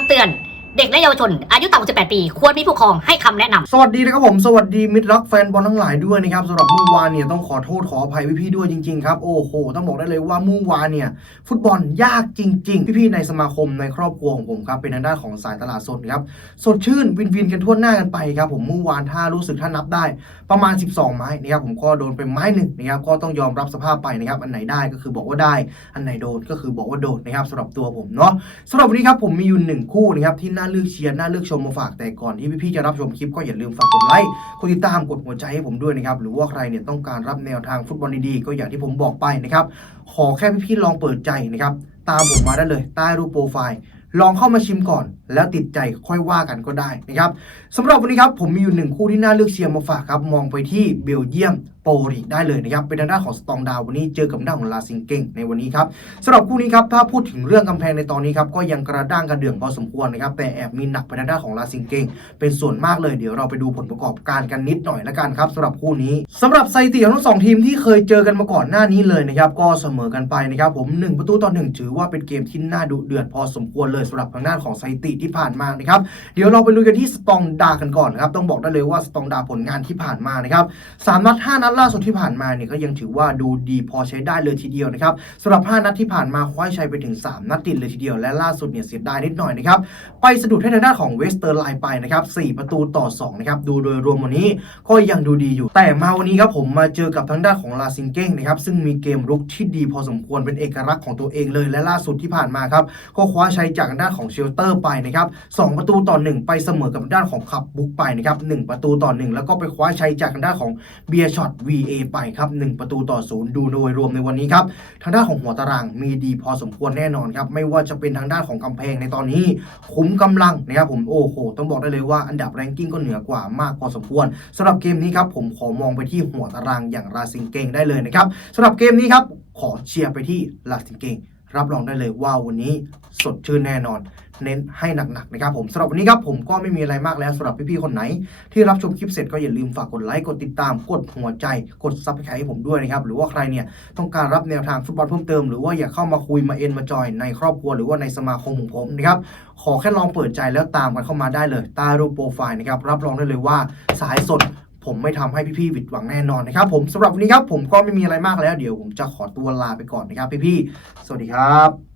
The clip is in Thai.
ำเตือน เด็กและเยาวชน อายุต่ำกว่า18 ปี ควรมีผู้ปกครองให้คำแนะนำ สวัสดีนะครับผมสวัสดีมิตรรักแฟนบอลทั้งหลายด้วยนะครับสำหรับเมื่อวานเนี่ยต้องขอโทษขออภัยพี่ๆด้วยจริงๆครับโอ้โหต้องบอกได้เลยว่าเมื่อวานเนี่ยฟุตบอลยากจริง ๆ พี่ๆในสมาคมในครอบครัวของผมครับเป็นทางด้านของสายตลาดสดครับสดชื่นวินวินกันทั่วหน้ากันไปครับผมเมื่อวานถ้ารู้สึกถ้านับได้ ประมาณ 12 ไม้นะครับผมก็โดนไปไม้หนึ่งนะครับก็ต้องยอมรับสภาพไปนะครับอันไหนได้ก็คือบอกว่าได้ อันไหนโดนก็คือบอกว่าโดนนะครับสำหรับตัวผมเนาะสำหรับวันนี้ครับผมมีอยู่หนึ่งคู่นะครับที่น่าาเลือกเชียร์น่าเลือกชมมาฝากแต่ก่อนที่พี่ๆจะรับชมคลิปก็อย่าลืมฝากกดไลค์กดติดตามกดหัวใจให้ผมด้วยนะครับหรือว่าใครเนี่ยต้องการรับแนวทางฟุตบอลดีๆก็อย่างที่ผมบอกไปนะครับขอแค่พี่ๆลองเปิดใจนะครับตามผมมาได้เลย ใต้รูปโปรไฟล์ลองเข้ามาชิมก่อน แล้วติดใจค่อยว่ากันก็ได้นะครับสำหรับวันนี้ครับผมมีอยู่หนึ่งคู่ที่น่าเลือกเชียร์มาฝากครับ มองไปที่เบลเยียม โปรีได้เลยนะครับเป็นด้านของสตองดาววันนี้เจอกับด้านของลาซิงเก่งในวันนี้ครับสำหรับคู่นี้ครับถ้าพูดถึงเรื่องกำแพงในตอนนี้ครับก็ยังกระด้างกระเดื่องพอสมควรนะครับแต่แอบมีหนักไปด้านของลาซิงเกงเป็นส่วนมากเลยเดี๋ยวเราไปดูผลประกอบการกันนิดหน่อยละกันครับสำหรับคู่นี้สำหรับไซตีของทั้งสองทีมที่เคยเจอกันมาก่อนหน้านี้เลยนะครับก็เสมอกันไปนะครับผม 1 ประตูต่อ1ถือว่าเป็นเกมที่น่าดุเดือดพอสมควรเลยสำหรับทางด้านของไซตีที่ผ่านมานะครับเดี๋ยวเราไปลุยกันที่สตองดากันก่อนนะครับต้องบอกได้เลยว่าสตองดาผลงานที่ผ่านมานะครับสามนัดห้านัดล่าสุดที่ผ่านมาเนี่ยก็ยังถือว่าดูดีพอใช้ได้เลยทีเดียวนะครับสำหรับ 5 นัดที่ผ่านมาคว้าชัยไปถึง 3 นัดติดเลยทีเดียวและล่าสุดเนี่ยเสียดายนิดหน่อยนะครับไปสะดุดให้ทางด้านของเวสเตอร์ไลน์ไปนะครับ4ประตูต่อ2นะครับดูโดยรวมวันนี้ก็ยังดูดีอยู่ แต่มาวันนี้ครับผมมาเจอกับทางด้านของลาซิงเก้งนะครับซึ่งมีเกมรุกที่ดีพอสมควรเป็นเอกลักษณ์ของตัวเองเลยและล่าสุดที่ผ่านมาครับก็คว้าชัยจากทางด้านของเชลเตอร์ไปนะครับ2ประตูต่อ 1 ไปเสมอกับทางด้านของขับบุกไปนะครับ1ประตูต่อ 1 แล้วก็ไปคว้าชัยจากทางด้านของเบียร์ช็อต VA ไปครับ 1 ประตูต่อ0ดูโดยรวมในวันนี้ครับทางด้านของหัวตารางมีดีพอสมควรแน่นอนครับไม่ว่าจะเป็นทางด้านของกำแพงในตอนนี้ คุ้มกำลังนะครับผมโอ้โห ต้องบอกได้เลยว่าอันดับแรงกิ้งก็เหนือกว่ามากพอสมควรสำหรับเกมนี้ครับผมขอมองไปที่หัวตารางอย่างราซิงเกงได้เลยนะครับสำหรับเกมนี้ครับขอเชียร์ไปที่ราซิงเกง รับรองได้เลยว่าวันนี้สดชื่นแน่นอน เน้นให้หนักๆนะครับผมสำหรับวันนี้ครับผมก็ไม่มีอะไรมากแล้วสำหรับพี่ๆคนไหน ที่รับชมคลิปเสร็จก็อย่าลืมฝากกดไลค์กดติดตามกดหัวใจ กดซับสไครต์ให้ผมด้วยนะครับหรือว่าใครเนี่ยต้องการรับแนวทางฟุตบอลเพิ่มเติมหรือว่าอยากเข้ามาคุยมาเอ็นมาจอยในครอบครัวหรือว่าในสมาคมของผมนะครับขอแค่ลองเปิดใจแล้วตามกันเข้ามาได้เลยใต้รูปโปรไฟล์นะครับรับรองได้เลยว่าสายสด ผมไม่ทำให้พี่ๆผิดหวังแน่นอนนะครับ ผมสำหรับวันนี้ครับผมก็ไม่มีอะไรมากแล้วเดี๋ยวผมจะขอตัวลาไปก่อนนะครับพี่ๆสวัสดีครับ